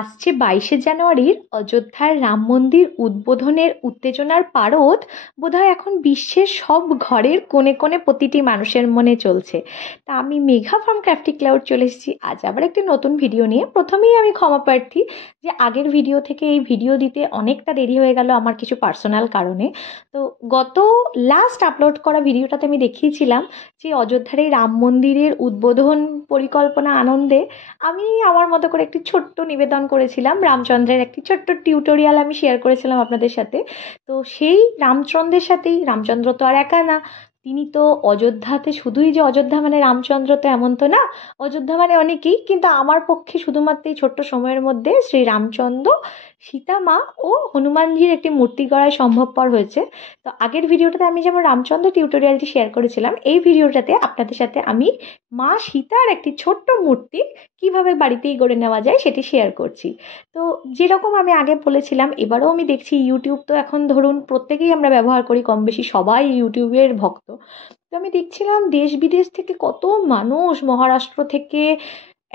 আসছে 22শে জানুয়ারির অযোধ্যার রাম মন্দির উদ্বোধনের উত্তেজনার পারদ বোধহয় এখন বিশ্বের সব ঘরের কোণে কোণে প্রতিটি মানুষের মনে চলছে। তা আমি মেঘা ফ্রম ক্রাফটি ক্লাউড চলে এসেছি আজ আবার একটি নতুন ভিডিও নিয়ে। প্রথমেই আমি ক্ষমা প্রার্থী যে আগের ভিডিও থেকে এই ভিডিও দিতে অনেকটা দেরি হয়ে গেল আমার কিছু পার্সোনাল কারণে। তো গত লাস্ট আপলোড করা ভিডিওটাতে আমি দেখিয়েছিলাম যে অযোধ্যার এই রাম মন্দিরের উদ্বোধন পরিকল্পনা আনন্দে আমি আমার মতো করে একটি ছোট্ট নিবেদন করেছিলাম, রামচন্দ্রের একটি ছোট্ট টিউটোরিয়াল আমি শেয়ার করেছিলাম আপনাদের সাথে। তো সেই রামচন্দ্রের সাথেই, রামচন্দ্র তো আর একা না, তিনি তো অযোধ্যাতে, শুধুই যে অযোধ্যা মানে রামচন্দ্র তো এমন তো না, অযোধ্যা মানে অনেকেই, কিন্তু আমার পক্ষে শুধুমাত্র এই ছোট্ট সময়ের মধ্যে শ্রী রামচন্দ্র, সীতা মা ও হনুমানজির একটি মূর্তি গড়ায় সম্ভবপর হয়েছে। তো আগের ভিডিওটাতে আমি যেমন রামচন্দ্র টিউটোরিয়ালটি শেয়ার করেছিলাম, এই ভিডিওটাতে আপনাদের সাথে আমি মা সীতার একটি ছোট্ট মূর্তি কিভাবে বাড়িতেই গড়ে নেওয়া যায় সেটি শেয়ার করছি। তো যেরকম আমি আগে বলেছিলাম, এবারও আমি দেখছি ইউটিউব তো এখন ধরুন প্রত্যেকেই আমরা ব্যবহার করি, কম বেশি সবাই ইউটিউবের ভক্ত। তো আমি দেখছিলাম দেশ বিদেশ থেকে কত মানুষ, মহারাষ্ট্র থেকে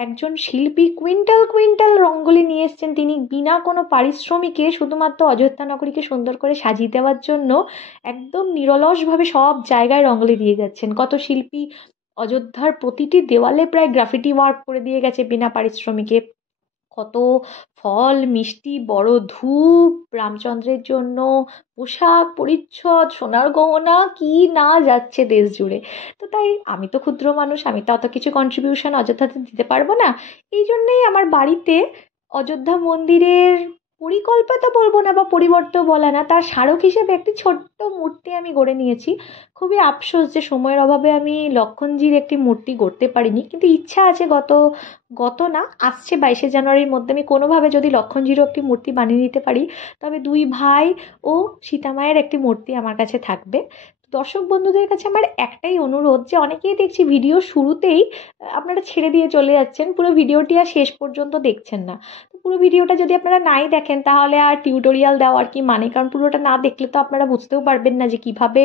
একজন শিল্পী কুইন্টাল কুইন্টাল রঙ্গোলি নিয়ে এসছেন, তিনি বিনা কোনো পারিশ্রমিকে শুধুমাত্র অযোধ্যা নগরীকে সুন্দর করে সাজিয়ে দেওয়ার জন্য একদম নিরলসভাবে সব জায়গায় রঙ্গোলি দিয়ে যাচ্ছেন। কত শিল্পী অযোধ্যার প্রতিটি দেওয়ালে প্রায় গ্রাফিটি ওয়ার্ক করে দিয়ে গেছে বিনা পারিশ্রমিকে। কত ফল মিষ্টি, বড় ধূপ, রামচন্দ্রের জন্য পোশাক পরিচ্ছদ, সোনার গহনা, কি না যাচ্ছে দেশ জুড়ে। তো তাই আমি তো ক্ষুদ্র মানুষ, আমি তো অত কিছু কন্ট্রিবিউশন অযোধ্যাতে দিতে পারবো না। এই জন্যেই আমার বাড়িতে অযোধ্যা মন্দিরের পরিকল্পনা বলবো না বা পরিবর্তন বলা না, তার স্মারক হিসেবে একটি ছোট্ট মূর্তি আমি গড়ে নিয়েছি। খুবই আফসোস যে সময়ের অভাবে আমি লক্ষণজির একটি মূর্তি গড়তে পারিনি, কিন্তু ইচ্ছা আছে গত গত না আসছে 22শে জানুয়ারির মধ্যে আমি কোনোভাবে যদি লক্ষণজিরও একটি মূর্তি বানিয়ে নিতে পারি, তবে দুই ভাই ও সীতামায়ের একটি মূর্তি আমার কাছে থাকবে। দর্শক বন্ধুদের কাছে আমার একটাই অনুরোধ যে অনেকেই দেখছি ভিডিও শুরুতেই আপনারা ছেড়ে দিয়ে চলে যাচ্ছেন, পুরো ভিডিওটি আর শেষ পর্যন্ত দেখছেন না। তো পুরো ভিডিওটা যদি আপনারা নাই দেখেন তাহলে আর টিউটোরিয়াল দেওয়ার কি মানে, কারণ পুরোটা না দেখলে তো আপনারা বুঝতেও পারবেন না যে কিভাবে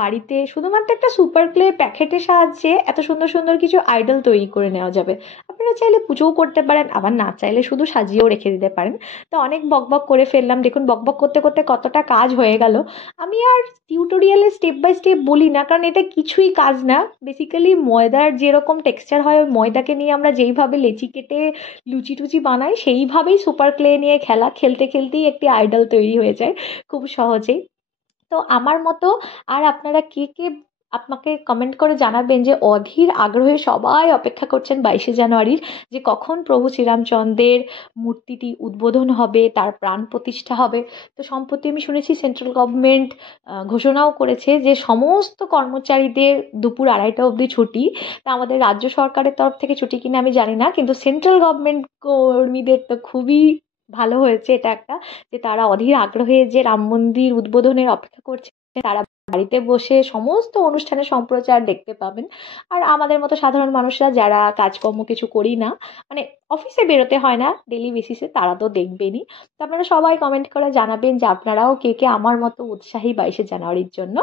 বাড়িতে শুধুমাত্র একটা সুপার ক্লে প্যাকেটের সাহায্যে এত সুন্দর সুন্দর কিছু আইডল তৈরি করে নেওয়া যাবে। আপনারা চাইলে পুজোও করতে পারেন, আবার না চাইলে শুধু সাজিয়েও রেখে দিতে পারেন। তো অনেক বকবক করে ফেললাম, দেখুন বকবক করতে করতে কতটা কাজ হয়ে গেল। আমি আর টিউটোরিয়ালে স্টেপ বাই স্টেপ বলি না, কারণ এটা কিছুই কাজ না। বেসিক্যালি ময়দার যেরকম টেক্সচার হয়, ওই ময়দাকে নিয়ে আমরা যেইভাবে লেচি কেটে লুচি টুচি বানাই, সেইভাবেই সুপার ক্লে নিয়ে খেলা, খেলতে খেলতেই একটি আইডল তৈরি হয়ে যায় খুব সহজেই। তো আমার মতো আর আপনারা কে কে আপনাকে কমেন্ট করে জানাবেন যে অধীর আগ্রহে সবাই অপেক্ষা করছেন 22শে জানুয়ারির, যে কখন প্রভু শ্রীরামচন্দ্রের মূর্তিটি উদ্বোধন হবে, তার প্রাণ প্রতিষ্ঠা হবে। তো সম্প্রতি আমি শুনেছি সেন্ট্রাল গভর্নমেন্ট ঘোষণাও করেছে যে সমস্ত কর্মচারীদের দুপুর 2:30 অবধি ছুটি। তা আমাদের রাজ্য সরকারের তরফ থেকে ছুটি কিনা আমি জানি না, কিন্তু সেন্ট্রাল গভর্নমেন্ট কর্মীদের তো খুবই ভালো হয়েছে এটা একটা, যে তারা অধীর আগ্রহে যে রাম মন্দির উদ্বোধনের অপেক্ষা করছে, তারা বাড়িতে বসে সমস্ত অনুষ্ঠানের সম্প্রচার দেখতে পাবেন। আর আমাদের মতো সাধারণ মানুষরা যারা কাজকর্ম কিছু করি না, মানে অফিসে বেরোতে হয় না ডেলি বেসিসে, তারা তো দেখবেনই। তো আপনারা সবাই কমেন্ট করে জানাবেন যে আপনারাও কে কে আমার মতো উৎসাহী 22শে জানুয়ারির জন্য।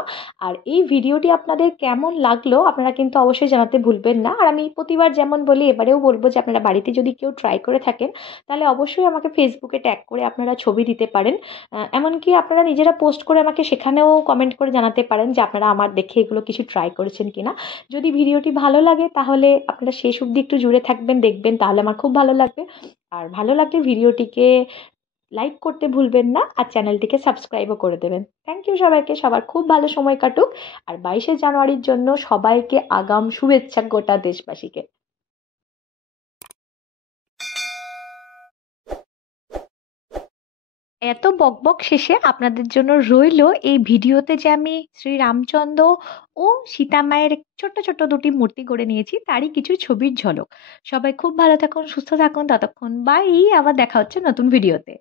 আর এই ভিডিওটি আপনাদের কেমন লাগলো আপনারা কিন্তু অবশ্যই জানাতে ভুলবেন না। আর আমি প্রতিবার যেমন বলি এবারেও বলবো যে আপনারা বাড়িতে যদি কেউ ট্রাই করে থাকেন তাহলে অবশ্যই আমাকে ফেসবুকে ট্যাগ করে আপনারা ছবি দিতে পারেন। এমনকি আপনারা নিজেরা পোস্ট করে আমাকে সেখানেও কমেন্ট করে জানাতে পারেন যে আপনারা আমার দেখে এগুলো কিছু ট্রাই করেছেন কিনা। যদি ভিডিওটি ভালো লাগে তাহলে আপনারা শেষ অবধি একটু জুড়ে থাকবেন, দেখবেন, তাহলে আমার খুব ভালো লাগবে। আর ভালো লাগলে ভিডিওটিকে লাইক করতে ভুলবেন না, আর চ্যানেলটিকে সাবস্ক্রাইবও করে দেবেন। থ্যাংক ইউ সবাইকে, সবার খুব ভালো সময় কাটুক। আর 22শে জানুয়ারির জন্য সবাইকে আগাম শুভেচ্ছা গোটা দেশবাসীকে। এত বকবক শেষে আপনাদের জন্য রইল এই ভিডিওতে যে আমি শ্রী রামচন্দ্র ও সীতা মায়ের ছোট্ট ছোট্ট দুটি মূর্তি গড়ে নিয়েছি, তারই কিছু ছবির ঝলক। সবাই খুব ভালো থাকুন, সুস্থ থাকুন, ততক্ষণ বাই, আবার দেখা হচ্ছে নতুন ভিডিওতে।